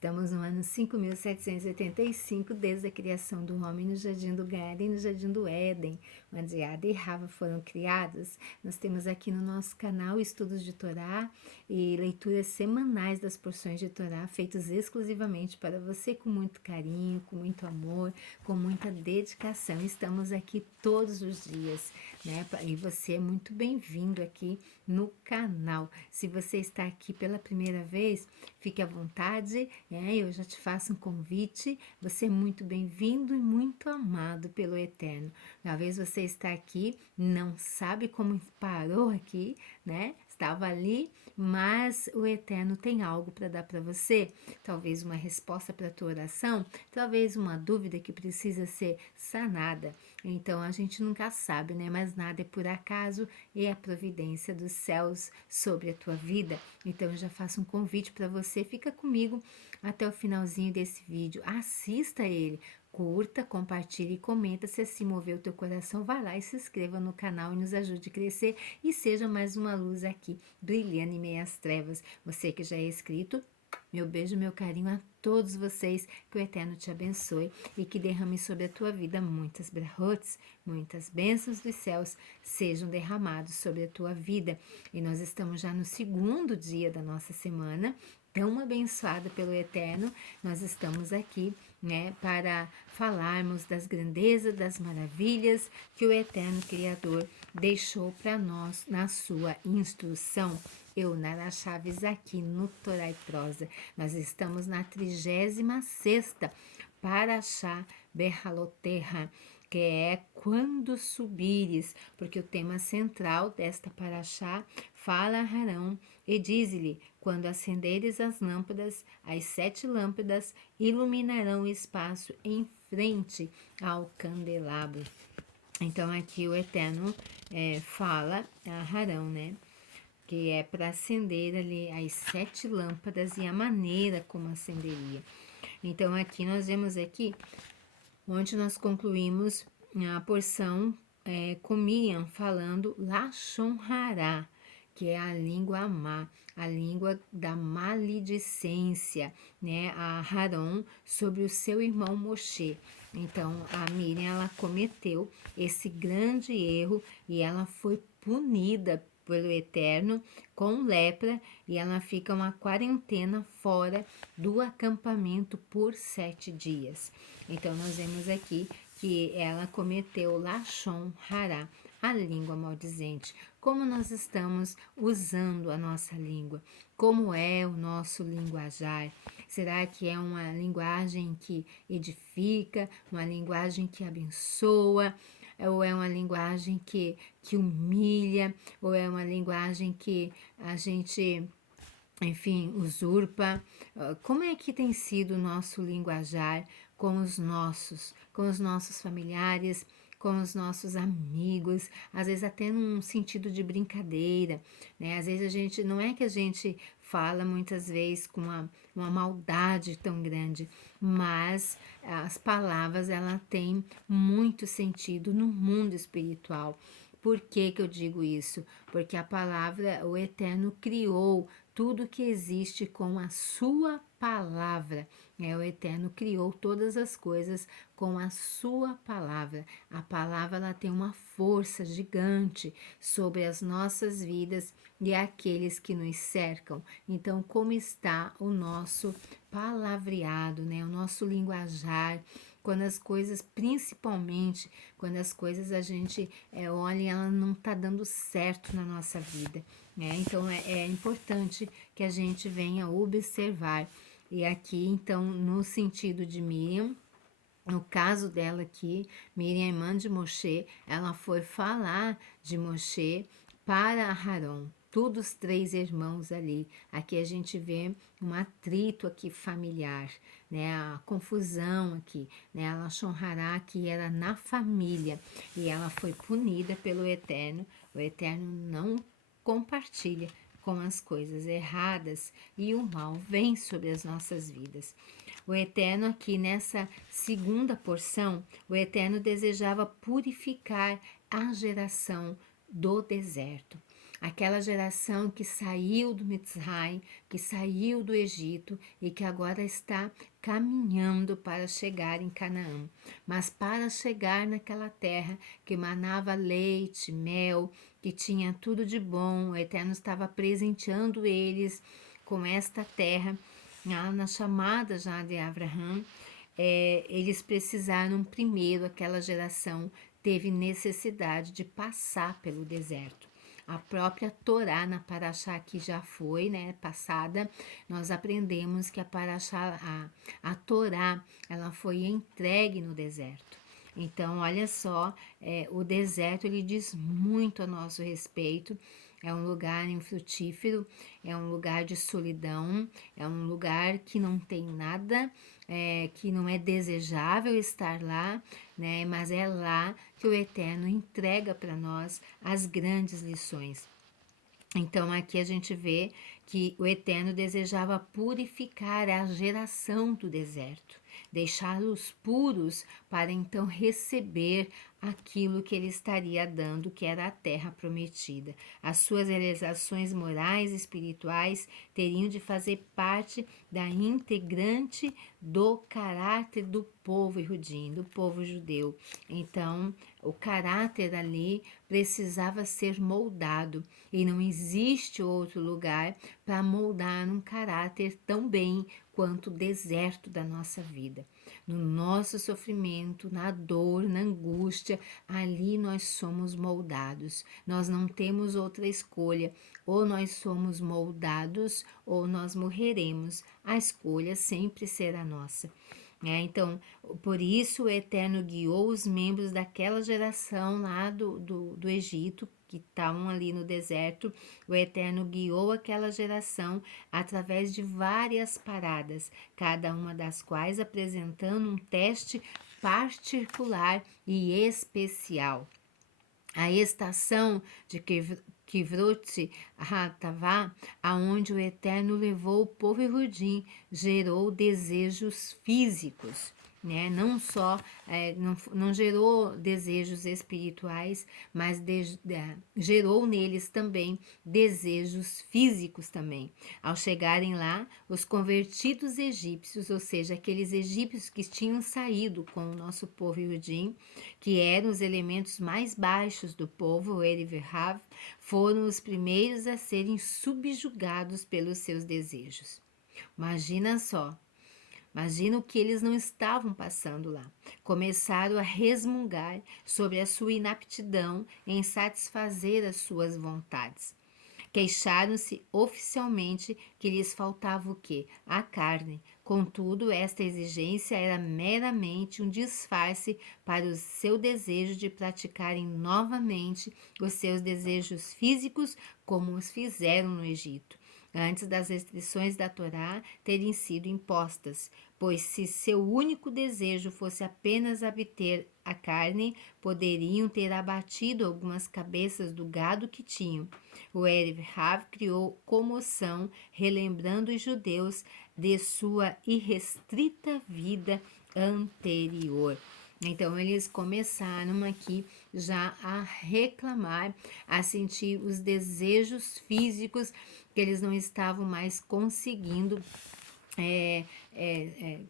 Estamos no ano 5.785 desde a criação do homem no Jardim do Garden e no Jardim do Éden, onde Ada e Rava foram criados. Nós temos aqui no nosso canal estudos de Torá e leituras semanais das porções de Torá, feitos exclusivamente para você, com muito carinho, com muito amor, com muita dedicação. Estamos aqui todos os dias, né? E você é muito bem-vindo aqui no canal. Se você está aqui pela primeira vez, fique à vontade, eu já te faço um convite. Você é muito bem-vindo e muito amado pelo Eterno. Talvez você está aqui, não sabe como parou aqui, né? Estava ali, mas o Eterno tem algo para dar para você. Talvez uma resposta para a tua oração, talvez uma dúvida que precisa ser sanada. Então a gente nunca sabe, né? Mas nada é por acaso, é a providência dos céus sobre a tua vida. Então eu já faço um convite para você, fica comigo até o finalzinho desse vídeo, assista ele, curta, compartilhe e comenta. Se assim mover o teu coração, vai lá e se inscreva no canal e nos ajude a crescer e seja mais uma luz aqui, brilhando em meio às trevas. Você que já é inscrito, meu beijo, meu carinho a todos vocês, que o Eterno te abençoe e que derrame sobre a tua vida muitas brahotes, muitas bênçãos dos céus sejam derramados sobre a tua vida. E nós estamos já no segundo dia da nossa semana, tão abençoada pelo Eterno. Nós estamos aqui, né, para falarmos das grandezas, das maravilhas que o Eterno Criador deixou para nós na sua instrução. Eu, Nara Chaves, aqui no Torá e Prosa. Nós estamos na 36ª Parashá Behaloterra, que é quando subires, porque o tema central desta Parashá fala a Harão e diz-lhe: quando acenderes as lâmpadas, as 7 lâmpadas iluminarão o espaço em frente ao candelabro. Então aqui o Eterno fala a Harão, né? Que é para acender ali as 7 lâmpadas e a maneira como acenderia. Então aqui nós vemos aqui, onde nós concluímos a porção com Miriam falando Lashon Hará, que é a língua má, a língua da maledicência, né, a Harão sobre o seu irmão Moshe. Então a Miriam, ela cometeu esse grande erro e ela foi punida pelo Eterno com lepra, e ela fica uma quarentena fora do acampamento por 7 dias. Então nós vemos aqui que ela cometeu Lashon Hará, a língua maldizente. Como nós estamos usando a nossa língua? Como é o nosso linguajar? Será que é uma linguagem que edifica, uma linguagem que abençoa, ou é uma linguagem que humilha, ou é uma linguagem que a gente, enfim, usurpa? Como é que tem sido o nosso linguajar com os nossos familiares, com os nossos amigos, às vezes até num sentido de brincadeira, né? Às vezes a gente, não é que a gente fala muitas vezes com uma maldade tão grande, mas as palavras, ela têm muito sentido no mundo espiritual. Por que que eu digo isso? Porque a palavra, o Eterno criou tudo que existe com a sua palavra. O Eterno criou todas as coisas com a sua palavra. A palavra, ela tem uma força gigante sobre as nossas vidas e aqueles que nos cercam. Então, como está o nosso palavreado, né? O nosso linguajar, quando as coisas, principalmente quando as coisas a gente olha e ela não está dando certo na nossa vida, né? Então é importante que a gente venha observar. E aqui, então, no sentido de Miriam, no caso dela aqui, Miriam, irmã de Moshe, ela foi falar de Moshe para Harão, todos os 3 irmãos ali. Aqui a gente vê um atrito aqui familiar, né? A confusão aqui, né? A Lashon Hará, que era na família, e ela foi punida pelo Eterno. O Eterno não compartilha com as coisas erradas e o mal vem sobre as nossas vidas. O Eterno aqui nessa segunda porção, o Eterno desejava purificar a geração do deserto. aquela geração que saiu do Mitzray, que saiu do Egito e que agora está caminhando para chegar em Canaã. Mas para chegar naquela terra que manava leite, mel, que tinha tudo de bom, o Eterno estava presenteando eles com esta terra, na chamada já de Abraão. Eles precisaram primeiro, aquela geração teve necessidade de passar pelo deserto. A própria Torá, na Paraxá que já foi, né, passada, nós aprendemos que a Paraxá, a Torá, ela foi entregue no deserto. Então, olha só, o deserto ele diz muito a nosso respeito. É um lugar infrutífero, é um lugar de solidão, é um lugar que não tem nada, que não é desejável estar lá, né? Mas é lá que o Eterno entrega para nós as grandes lições. Então aqui a gente vê que o Eterno desejava purificar a geração do deserto, deixá-los puros para então receber aquilo que ele estaria dando, que era a terra prometida. As suas realizações morais e espirituais teriam de fazer parte da integrante do caráter do povo Yehudim, do povo judeu. Então, o caráter ali precisava ser moldado e não existe outro lugar para moldar um caráter tão bem quanto o deserto da nossa vida. No nosso sofrimento, na dor, na angústia, ali nós somos moldados. Nós não temos outra escolha. Ou nós somos moldados ou nós morreremos. A escolha sempre será nossa. Então, por isso o Eterno guiou os membros daquela geração lá do Egito, que estavam ali no deserto. O Eterno guiou aquela geração através de várias paradas, cada uma das quais apresentando um teste particular e especial. A estação de Kivrot Hatavá, aonde o Eterno levou o povo Yehudim, gerou desejos físicos, né? Não só, não gerou desejos espirituais, mas gerou neles também desejos físicos também. Ao chegarem lá, os convertidos egípcios, ou seja, aqueles egípcios que tinham saído com o nosso povo Yehudim, que eram os elementos mais baixos do povo, Eriverhav, foram os primeiros a serem subjugados pelos seus desejos. Imagina só, imagina o que eles não estavam passando lá. Começaram a resmungar sobre a sua inaptidão em satisfazer as suas vontades. Queixaram-se oficialmente que lhes faltava o quê? A carne. Contudo, esta exigência era meramente um disfarce para o seu desejo de praticarem novamente os seus desejos físicos como os fizeram no Egito, antes das restrições da Torá terem sido impostas, pois se seu único desejo fosse apenas obter a carne, poderiam ter abatido algumas cabeças do gado que tinham. O Erev Rav criou comoção, relembrando os judeus de sua irrestrita vida anterior. Então, eles começaram aqui já a reclamar, a sentir os desejos físicos que eles não estavam mais conseguindo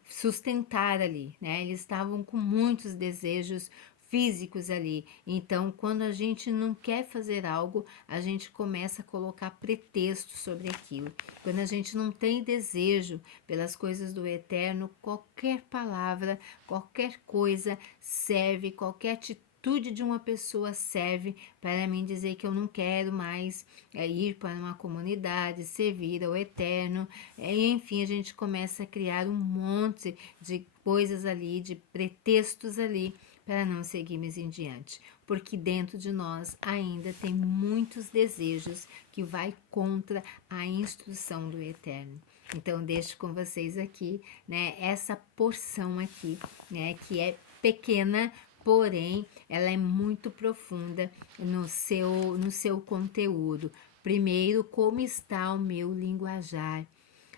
sustentar ali, né? Eles estavam com muitos desejos físicos ali. Então, quando a gente não quer fazer algo, a gente começa a colocar pretextos sobre aquilo. Quando a gente não tem desejo pelas coisas do Eterno, qualquer palavra, qualquer coisa serve, qualquer atitude de uma pessoa serve para mim dizer que eu não quero mais ir para uma comunidade, servir ao Eterno. Enfim, a gente começa a criar um monte de coisas ali, de pretextos ali, para não seguirmos em diante, porque dentro de nós ainda tem muitos desejos que vai contra a instrução do Eterno. Então, deixo com vocês aqui, né, essa porção aqui, né, que é pequena, porém, ela é muito profunda no seu conteúdo. Primeiro, como está o meu linguajar?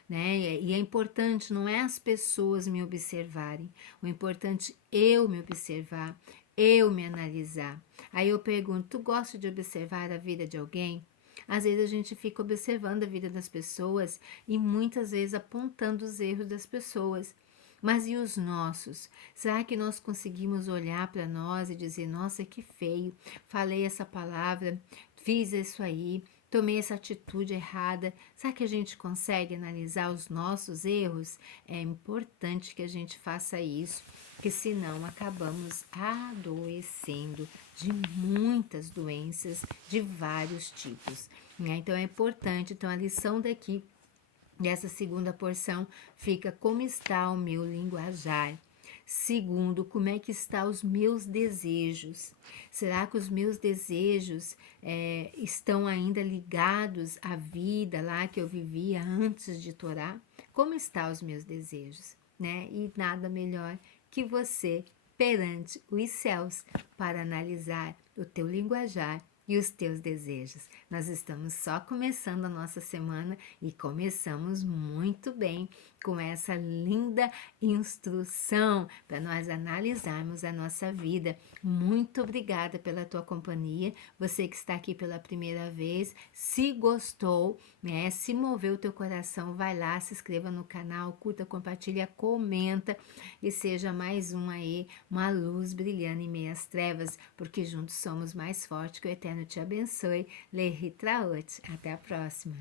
Né? E é importante, não é as pessoas me observarem, o importante é eu me observar, eu me analisar. Aí eu pergunto, tu gosta de observar a vida de alguém? Às vezes a gente fica observando a vida das pessoas e muitas vezes apontando os erros das pessoas. Mas e os nossos? Será que nós conseguimos olhar para nós e dizer: nossa, que feio, falei essa palavra, fiz isso aí, tomei essa atitude errada? Será que a gente consegue analisar os nossos erros? É importante que a gente faça isso, porque senão acabamos adoecendo de muitas doenças de vários tipos, né? Então é importante, então a lição daqui dessa segunda porção fica: como está o meu linguajar? Segundo, como é que estão os meus desejos? Será que os meus desejos estão ainda ligados à vida lá que eu vivia antes de Torá? Como estão os meus desejos? Né? E nada melhor que você perante os céus para analisar o teu linguajar e os teus desejos. Nós estamos só começando a nossa semana e começamos muito bem com essa linda instrução para nós analisarmos a nossa vida. Muito obrigada pela tua companhia. Você que está aqui pela primeira vez, se gostou, né? Se moveu o teu coração, vai lá, se inscreva no canal, curta, compartilha, comenta e seja mais um aí, uma luz brilhando em meias trevas, porque juntos somos mais fortes. Que o Eterno te abençoe. Lehitraot. Até a próxima.